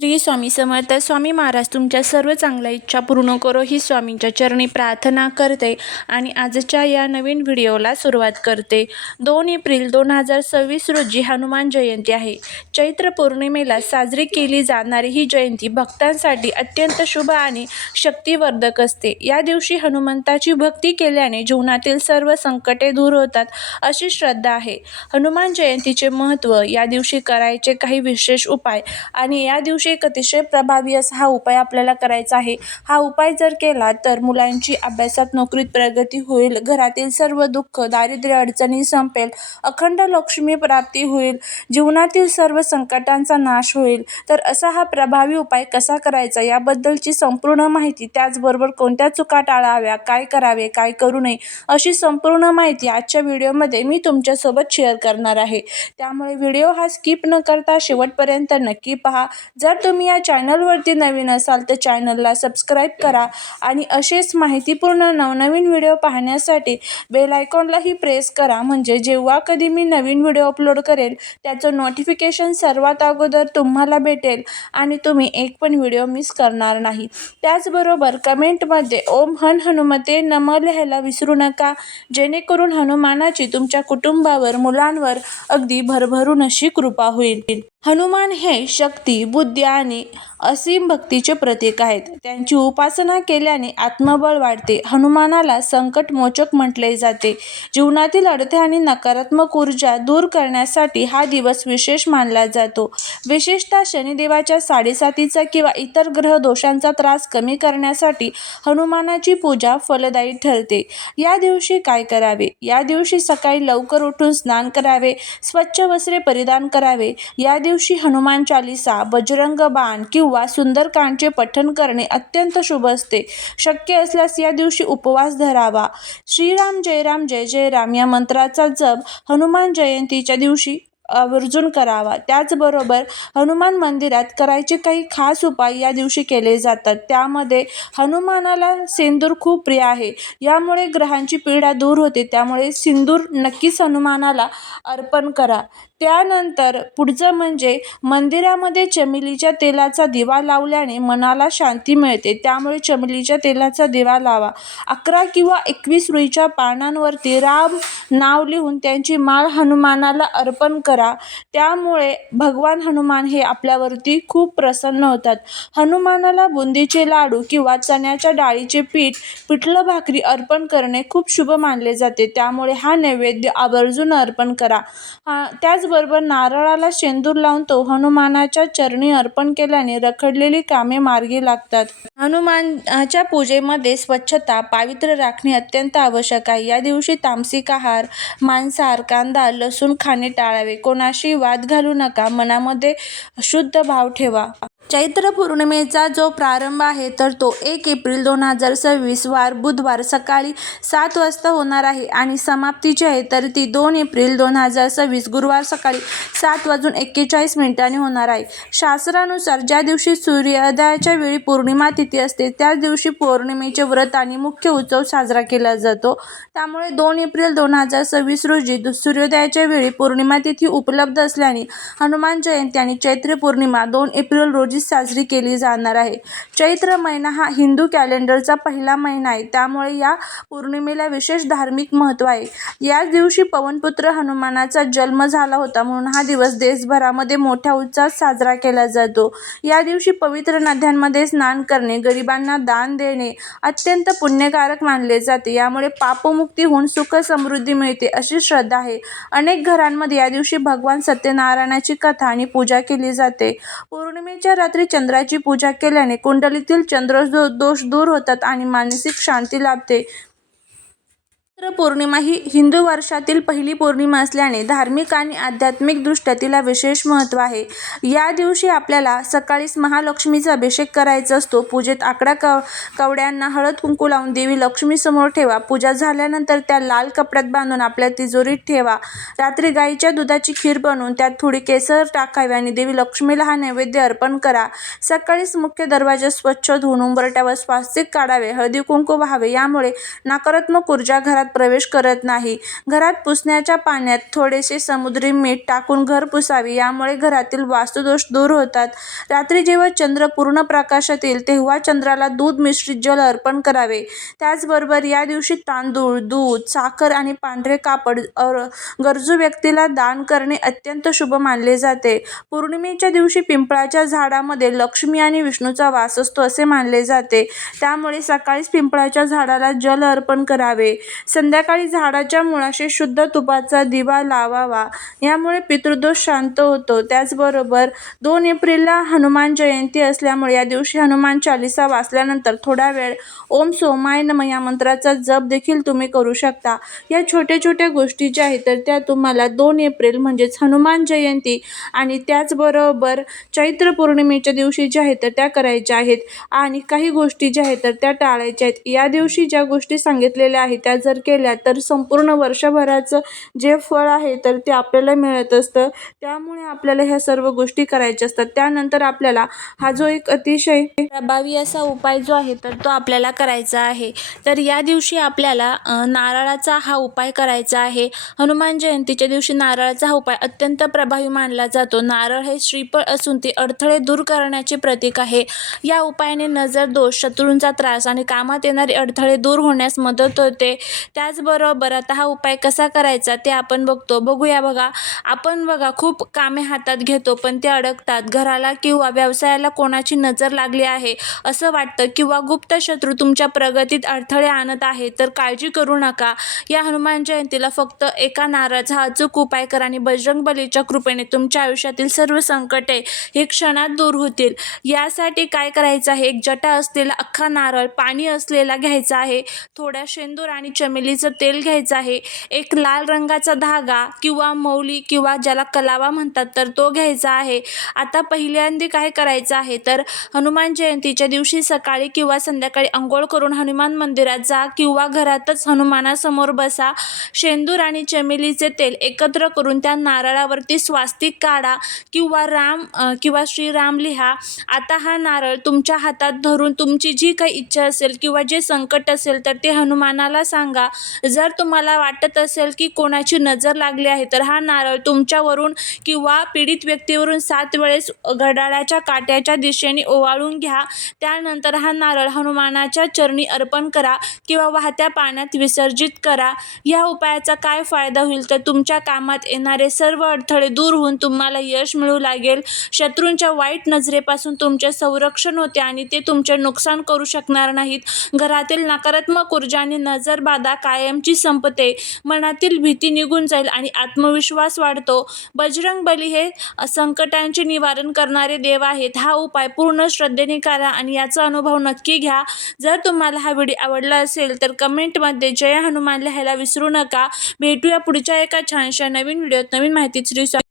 श्री स्वामी समर्थ. स्वामी महाराज तुमच्या सर्व चांगल्या इच्छा पूर्ण करो ही स्वामींच्या चरणी प्रार्थना करते आणि आजच्या या नवीन व्हिडिओला सुरुवात करते. 2 एप्रिल 2026 रोजी हनुमान जयंती आहे. चैत्र पौर्णिमेला साजरी केली जाणारी ही जयंती भक्तांसाठी अत्यंत शुभ आणि शक्तिवर्धक असते. या दिवशी हनुमंताची भक्ती केल्याने जीवनातील सर्व संकटे दूर होतात अशी श्रद्धा आहे. हनुमान जयंतीचे महत्त्व, या दिवशी करायचे काही विशेष उपाय आणि या दिवशी एक अतिशय प्रभावी असा हा उपाय आपल्याला करायचा आहे. हा उपाय जर केला तर मुलांची अभ्यासात, नोकरीत प्रगती होईल, घरातील सर्व दुःख, दारिद्र्य, अडचणी संपेल, अखंड लक्ष्मी प्राप्ती होईल, जीवनातील सर्व संकटांचा नाश होईल. तर असा हा प्रभावी उपाय कसा करायचा याबद्दलची संपूर्ण माहिती, त्याचबरोबर कोणत्या चुका टाळाव्या, काय करावे, काय करू नये, अशी संपूर्ण माहिती आजच्या व्हिडिओमध्ये मी तुमच्यासोबत शेअर करणार आहे. त्यामुळे व्हिडिओ हा स्किप न करता शेवटपर्यंत नक्की पहा. जर तुम्ही या चॅनलवरती नवीन असाल तर चॅनलला सबस्क्राईब करा आणि असेच माहितीपूर्ण नवनवीन व्हिडिओ पाहण्यासाठी बेल आयकॉनलाही प्रेस करा, म्हणजे जेव्हा कधी मी नवीन व्हिडिओ अपलोड करेल त्याचं नोटिफिकेशन सर्वात अगोदर तुम्हाला भेटेल आणि तुम्ही एक पण व्हिडिओ मिस करणार नाही. त्याचबरोबर कमेंटमध्ये ओम हनुमते नमः लिहायला विसरू नका, जेणेकरून हनुमानाची तुमच्या कुटुंबावर, मुलांवर अगदी भरभरून अशी कृपा होईल. हनुमान हे शक्ती, बुद्धी आणि असीम भक्तीचे प्रतीक आहेत. त्यांची उपासना केल्याने आत्मबळ वाढते. हनुमानाला संकटमोचक म्हटले जाते. जीवनातील अडथळे आणि नकारात्मक ऊर्जा दूर करण्यासाठी हा दिवस विशेष मानला जातो. विशेषतः शनिदेवाच्या साडेसातीचा किंवा इतर ग्रह दोषांचा त्रास कमी करण्यासाठी हनुमानाची पूजा फलदायी ठरते. या दिवशी काय करावे? या दिवशी सकाळी लवकर उठून स्नान करावे, स्वच्छ वस्त्रे परिधान करावे. या दिवशी हनुमान चालीसा, बजरंग बाण किंवा सुंदरकांडचे पठण करणे अत्यंत शुभ असते. शक्य असल्यास या दिवशी उपवास धरावा. श्रीराम जय राम जय जय राम या मंत्राचा जप हनुमान जयंतीच्या दिवशी आवर्जून करावा. त्याचबरोबर हनुमान मंदिरात करायचे काही खास उपाय या दिवशी केले जातात. त्यामध्ये हनुमानाला सिंदूर खूप प्रिय आहे. यामुळे ग्रहांची पीडा दूर होते. त्यामुळे सिंदूर नक्कीच हनुमानाला अर्पण करा. त्यानंतर पुढचं म्हणजे मंदिरामध्ये चमेलीच्या तेलाचा दिवा लावल्याने मनाला शांती मिळते. त्यामुळे चमेलीच्या तेलाचा दिवा लावा. 11 किंवा 21 रुईच्या पानांवरती राम नाव लिहून त्यांची माळ हनुमानाला अर्पण करा. त्यामुळे भगवान हनुमान हे आपल्यावरती खूप प्रसन्न होतात. हनुमानाला बुंदीचे लाडू किंवा चण्याच्या डाळीचे पीठ, पिठलं भाकरी अर्पण करणे खूप शुभ मानले जाते. त्यामुळे हा नैवेद्य आवर्जून अर्पण करा. त्याचबरोबर नारळाला शेंदूर लावून तो हनुमानाच्या चरणी अर्पण केल्याने रखडलेली कामे मार्गी लागतात. हनुमानाच्या पूजेमध्ये स्वच्छता, पावित्र्य राखणे अत्यंत आवश्यक आहे. या दिवशी तामसिक आहार, मांसाहार, कांदा, लसूण खाणे टाळावे. कोणाशी वाद घालू नका. मनामध्ये शुद्ध भाव ठेवा. चैत्र पौर्णिमेचा जो प्रारंभ आहे तर तो 1 एप्रिल 2026 वार बुधवार सकाळी 7 वाजता होणार आहे आणि समाप्ती जी आहे तर ती 2 एप्रिल 2026 गुरुवार सकाळी 7:41 होणार आहे. शास्त्रानुसार ज्या दिवशी सूर्योदयाच्या वेळी पौर्णिमा तिथी असते त्याच दिवशी पौर्णिमेचे व्रत आणि मुख्य उत्सव साजरा केला जातो. त्यामुळे 2 एप्रिल 2026 रोजी सूर्योदयाच्या वेळी पौर्णिमा तिथी उपलब्ध असल्याने हनुमान जयंती आणि चैत्र पौर्णिमा 2 एप्रिल रोजी साजरी केली जाणार आहे. चैत्र महिना हा हिंदू कॅलेंडरचा पहिला महिना आहे. त्यामुळे या पौर्णिमेला विशेष धार्मिक महत्त्व आहे. याच दिवशी पवनपुत्र हनुमानाचा जन्म झाला होता, म्हणून हा दिवस देशभरामध्ये मोठ्या उत्साहात साजरा केला जातो. या दिवशी पवित्र नद्यांमध्ये स्नान करणे, गरिबांना दान देणे अत्यंत पुण्यकारक मानले जाते. यामुळे पापमुक्ती होऊन सुख समृद्धी मिळते अशी श्रद्धा आहे. अनेक घरांमध्ये या दिवशी भगवान सत्यनारायणाची कथा आणि पूजा केली जाते. पौर्णिमेच्या रात्री चंद्राची पूजा केल्याने कुंडलीतील चंद्रदोष दूर होतात आणि मानसिक शांती लाभते. चैत्र पौर्णिमा ही हिंदू वर्षातील पहिली पौर्णिमा असल्याने धार्मिक आणि आध्यात्मिक दृष्ट्या तिला विशेष महत्त्व आहे. या दिवशी आपल्याला सकाळीच महालक्ष्मीचा अभिषेक करायचा असतो. पूजेत कवड्यांना हळद कुंकू लावून देवी लक्ष्मी समोर ठेवा. पूजा झाल्यानंतर त्या लाल कपड्यात बांधून आपल्या तिजोरीत ठेवा. रात्री गाईच्या दुधाची खीर बनवून त्यात थोडी केसर टाकावी आणि देवी लक्ष्मीला हा नैवेद्य अर्पण करा. सकाळीच मुख्य दरवाजा स्वच्छ धुवून उंबरठ्यावर स्वास्तिक काढावे, हळदी कुंकू व्हावे. यामुळे नकारात्मक ऊर्जा घरात प्रवेश करत नाही. घरात पुसण्याच्या पाण्यात थोडेसे समुद्री मीठ टाकून घर पुसावे, यामुळे घरातील वास्तुदोष दूर होतात. रात्री जेव्हा चंद्र पूर्ण प्रकाशात येईल तेव्हा चंद्राला दूध मिश्रित जल अर्पण करावे. त्याचबरोबर या दिवशी तांदूळ, दूध, साखर आणि पांढरे कापड गरजू व्यक्तीला दान करणे अत्यंत शुभ मानले जाते. पौर्णिमेच्या दिवशी पिंपळाच्या झाडामध्ये लक्ष्मी आणि विष्णूचा वास असतो असे मानले जाते. त्यामुळे सकाळीच पिंपळाच्या झाडाला जल अर्पण करावे. संध्याकाळी झाडाच्या मुळाशी शुद्ध तुपाचा दिवा लावावा, यामुळे पितृदोष शांत होतो. त्याचबरोबर 2 एप्रिलला हनुमान जयंती असल्यामुळे या दिवशी हनुमान चालीसा वाचल्यानंतर थोडा वेळ ओम सोमाय नमः या मंत्राचा जप देखील तुम्ही करू शकता. या छोट्या छोट्या गोष्टी ज्या आहेत तर त्या तुम्हाला 2 एप्रिल म्हणजेच हनुमान जयंती आणि त्याचबरोबर चैत्र पौर्णिमेच्या दिवशी ज्या आहेत तर त्या करायच्या आहेत आणि काही गोष्टी ज्या आहेत तर त्या टाळायच्या आहेत. या दिवशी ज्या गोष्टी सांगितलेल्या आहेत त्या जर केल्या तर संपूर्ण वर्षभराचं जे फळ आहे तर ते आपल्याला मिळत असतं. त्यामुळे आपल्याला ह्या सर्व गोष्टी करायच्या असतात. त्यानंतर आपल्याला हा जो एक अतिशय प्रभावी असा उपाय जो आहे तर तो आपल्याला करायचा आहे. तर या दिवशी आपल्याला नारळाचा हा उपाय करायचा आहे. हनुमान जयंतीच्या दिवशी नारळाचा हा उपाय अत्यंत प्रभावी मानला जातो. नारळ हे श्रीफळ असून ते अडथळे दूर करण्याचे प्रतीक आहे. या उपायाने नजर दोष, शत्रूंचा त्रास आणि कामात येणारे अडथळे दूर होण्यास मदत होते. त्याचबरोबर आता हा उपाय कसा करायचा ते आपण बघूया. आपण खूप कामे हातात घेतो पण ते अडकतात. घराला किंवा व्यवसायाला कोणाची नजर लागली आहे असं वाटतं किंवा गुप्त शत्रू तुमच्या प्रगतीत अडथळे आणत आहे, तर काळजी करू नका. या हनुमान जयंतीला फक्त एका नारळाचा हा अचूक उपाय करा आणि बजरंगबलीच्या कृपेने तुमच्या आयुष्यातील सर्व संकटे हे क्षणात दूर होतील. यासाठी काय करायचं आहे, एक जटा असलेला अख्खा नारळ पाणी असलेला घ्यायचा आहे. थोड्या शेंदूर आणि चमेलीचं तेल घ्यायचं आहे. एक लाल रंगाचा धागा किंवा मौली किंवा ज्याला कलावा म्हणतात तर तो घ्यायचा आहे. आता पहिल्यांदा काय करायचं आहे तर हनुमान जयंतीच्या दिवशी सकाळी किंवा संध्याकाळी अंघोळ करून हनुमान मंदिरात जा किंवा घरातच हनुमानासमोर बसा. शेंदूर आणि चमेलीचे तेल एकत्र करून त्या नारळावरती स्वास्तिक काढा किंवा राम किंवा श्रीराम लिहा. आता हा नारळ तुमच्या हातात धरून तुमची जी काही इच्छा असेल किंवा जे संकट असेल तर ते हनुमानाला सांगा. जर तुम्हाला वाटत असेल की कोणाची नजर लागली आहे तर हा नारळ तुमच्यावरून किंवा पीडित व्यक्तीवरून 7 वेळेस घड्याळाच्या काट्याच्या दिशेने ओवाळून घ्या. त्यानंतर हा नारळ हनुमानाच्या चरणी अर्पण करा किंवा वाहत्या पाण्यात विसर्जित करा. या उपायाचा काय फायदा होईल तर तुमच्या कामात येणारे सर्व अडथळे दूर होऊन तुम्हाला यश मिळू लागेल. शत्रूंच्या वाईट नजरेपासून तुमचे संरक्षण होते आणि ते तुमचे नुकसान करू शकणार नाहीत. घरातील नकारात्मक ऊर्जा आणि नजरबाधा कायमची संपते. मनातील भीती निघून जाईल आणि आत्मविश्वास वाढतो. बजरंगबली हे संकटांचे निवारण करणारे देव आहेत. हा उपाय पूर्ण श्रद्धेने करा आणि याचा अनुभव नक्की घ्या. जर तुम्हाला हा व्हिडिओ आवडला असेल तर कमेंटमध्ये जय हनुमान लिहायला विसरू नका. भेटूया पुढच्या एका छानशा नवीन व्हिडिओत नवीन माहितीत. श्री स्वामी